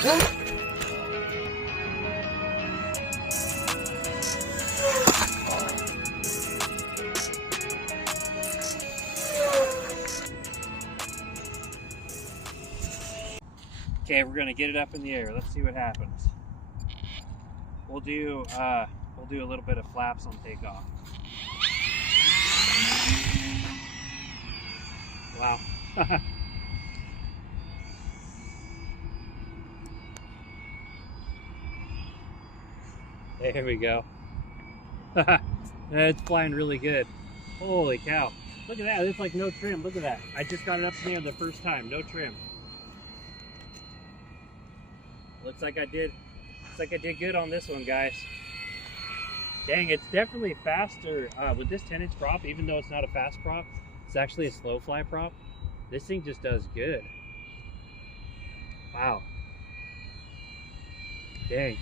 Okay, we're gonna get it up in the air. Let's see what happens. We'll do a little bit of flaps on takeoff. Wow. There we go. It's flying really good. Holy cow. Look at that, it's like no trim. Look at that. I just got it up in the air the first time, no trim. Looks like I did good on this one, guys. Dang, it's definitely faster with this 10-inch prop, even though it's not a fast prop. It's actually a slow fly prop. This thing just does good. Wow. Dang.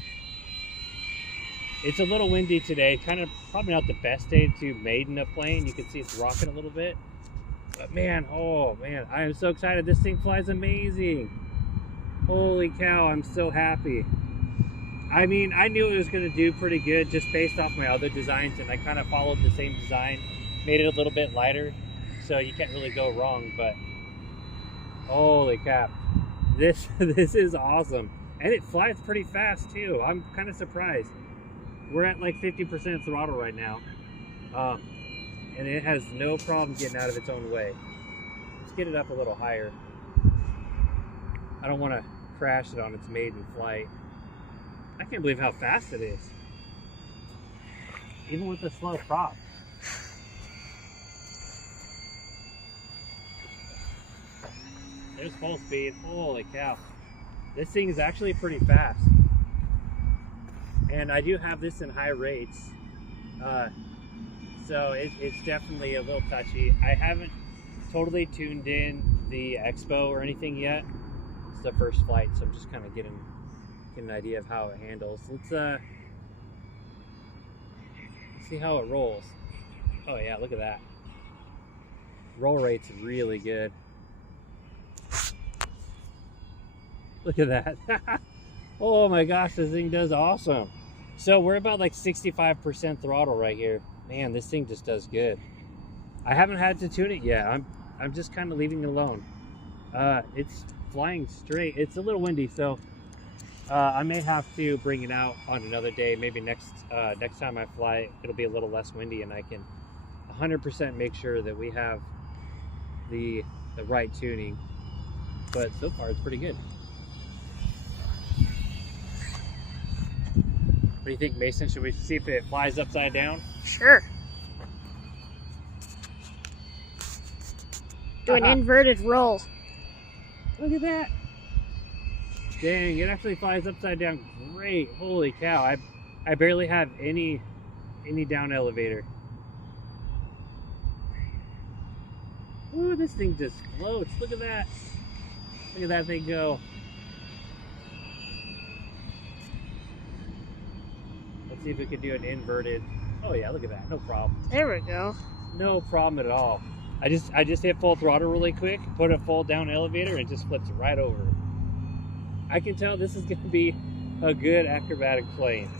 It's a little windy today. Kind of probably not the best day to maiden a plane. You can see it's rocking a little bit. But man, oh man, I am so excited. This thing flies amazing. Holy cow, I'm so happy. I mean, I knew it was going to do pretty good just based off my other designs, and I kind of followed the same design, made it a little bit lighter, so you can't really go wrong. But holy crap, this is awesome. And it flies pretty fast too. I'm kind of surprised. We're at like 50% throttle right now, and it has no problem getting out of its own way. Let's get it up a little higher. I don't want to crash it on its maiden flight. I can't believe how fast it is, even with the slow prop. There's full speed. Holy cow. This thing is actually pretty fast. And I do have this in high rates. So it's definitely a little touchy. I haven't totally tuned in the Expo or anything yet. It's the first flight, so I'm just kind of getting an idea of how it handles. Let's see how it rolls. Oh yeah, look at that. Roll rate's really good. Look at that. Oh my gosh, this thing does awesome. So we're about like 65% throttle right here. Man, this thing just does good. I haven't had to tune it yet. I'm just kind of leaving it alone. It's flying straight. It's a little windy, so I may have to bring it out on another day. Maybe next time I fly, it'll be a little less windy, and I can 100% make sure that we have the right tuning. But so far, it's pretty good. What do you think, Mason? Should we see if it flies upside down? Sure. Do an inverted roll. Look at that. Dang, it actually flies upside down great. Holy cow. I barely have any down elevator. Ooh, this thing just floats. Look at that. Look at that thing go. Let's see if we could do an inverted. Oh yeah, look at that. No problem. There we go. No problem at all. I just hit full throttle really quick, put a full down elevator, and it just flips right over. I can tell this is going to be a good acrobatic plane.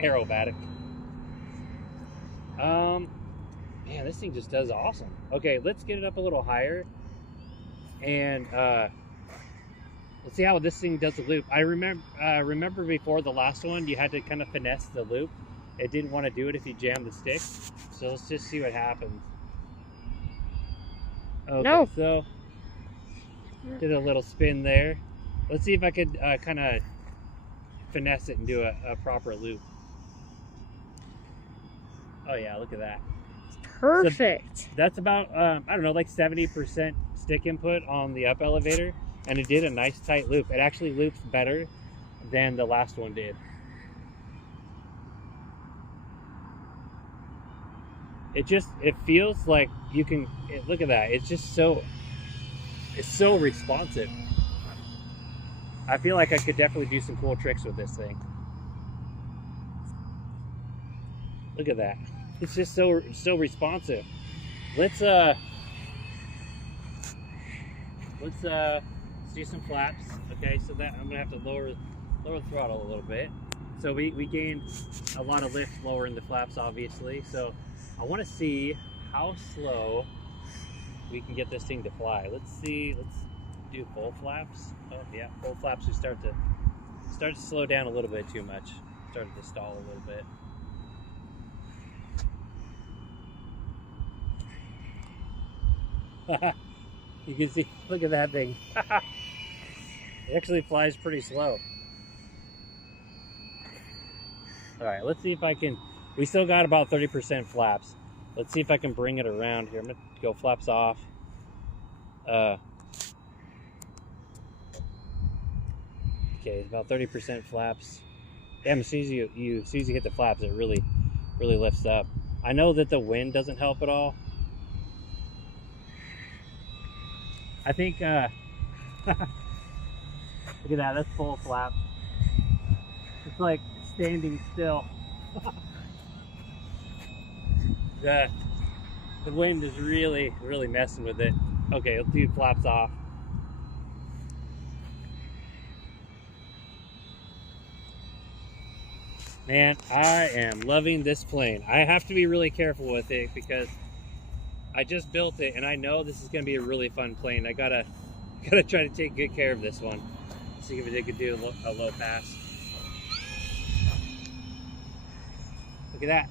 Aerobatic. Man, this thing just does awesome. Okay, let's get it up a little higher. And let's see how this thing does the loop. I remember before the last one, you had to kind of finesse the loop. It didn't want to do it if you jammed the stick. So let's just see what happens. Okay, no. So did a little spin there. Let's see if I could kind of finesse it and do a proper loop. Oh yeah, look at that. Perfect. So that's about, I don't know, like 70% stick input on the up elevator. And it did a nice tight loop. It actually loops better than the last one did. It feels like you can, look at that. It's just so responsive. I feel like I could definitely do some cool tricks with this thing. Look at that. It's just so responsive. Let's do some flaps. Okay, so that I'm gonna have to lower the throttle a little bit. So we gained a lot of lift lowering the flaps, obviously. So I want to see how slow we can get this thing to fly. Let's see. Let's do full flaps. Oh yeah, full flaps. We start to slow down a little bit too much. Started to stall a little bit. You can see, look at that thing. It actually flies pretty slow. All right, let's see if I can, we still got about 30% flaps. Let's see if I can bring it around here. I'm gonna go flaps off. Okay, about 30% flaps. Damn, as soon as you hit the flaps, it really lifts up. I know that the wind doesn't help at all. I think, look at that, that's full flap. It's like standing still. The wind is really messing with it. Okay, let's do flaps off. Man, I am loving this plane. I have to be really careful with it because I just built it and I know this is gonna be a really fun plane. I gotta try to take good care of this one. See if it could do a low pass. Look at that.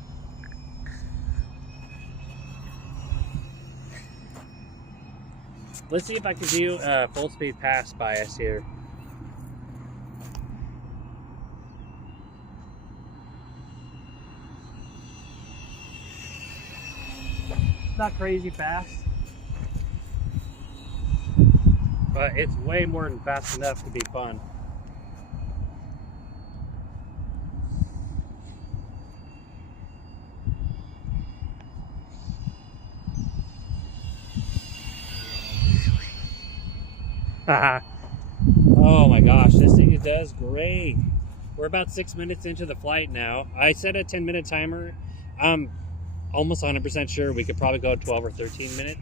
Let's see if I can do a full speed pass bias here. It's not crazy fast, but it's way more than fast enough to be fun. Oh my gosh, this thing does great. We're about 6 minutes into the flight now. I set a 10-minute timer. I'm almost 100% sure we could probably go 12 or 13 minutes.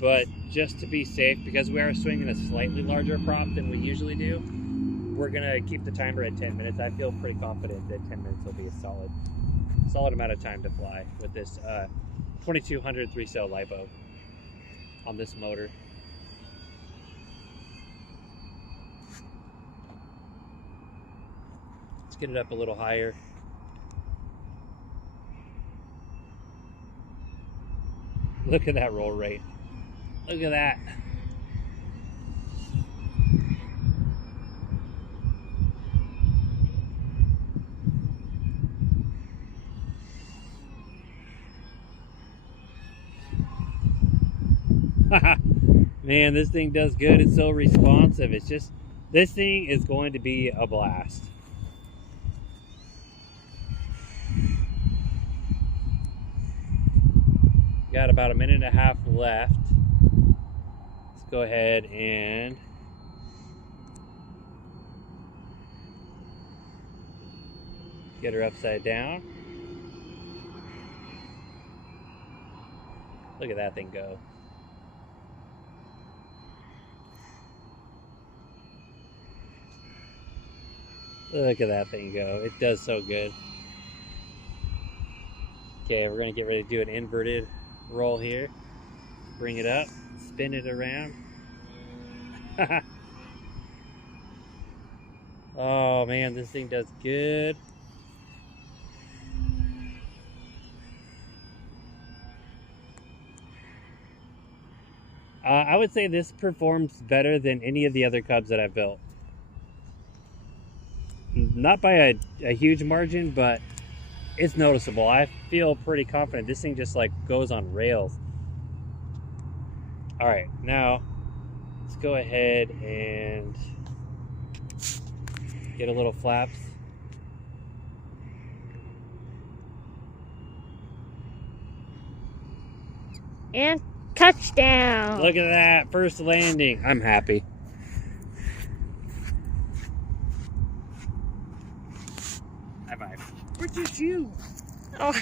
But just to be safe, because we are swinging a slightly larger prop than we usually do, we're gonna keep the timer at 10 minutes. I feel pretty confident that 10 minutes will be a solid amount of time to fly with this 2200 3-cell lipo on this motor. Let's get it up a little higher. Look at that roll rate. Look at that. Man, this thing does good. It's so responsive. It's just, this thing is going to be a blast. Got about a minute and a half left. Let's go ahead and get her upside down. Look at that thing go. Look at that thing go. It does so good. Okay, we're gonna get ready to do an inverted roll here. Bring it up, spin it around. Oh man, this thing does good. I would say this performs better than any of the other Cubs that I've built. Not by a huge margin, but it's noticeable. I feel pretty confident. This thing just like goes on rails. All right, now let's go ahead and get a little flaps. And touchdown. Look at that, first landing. I'm happy. High five. Where's your shoe? Oh.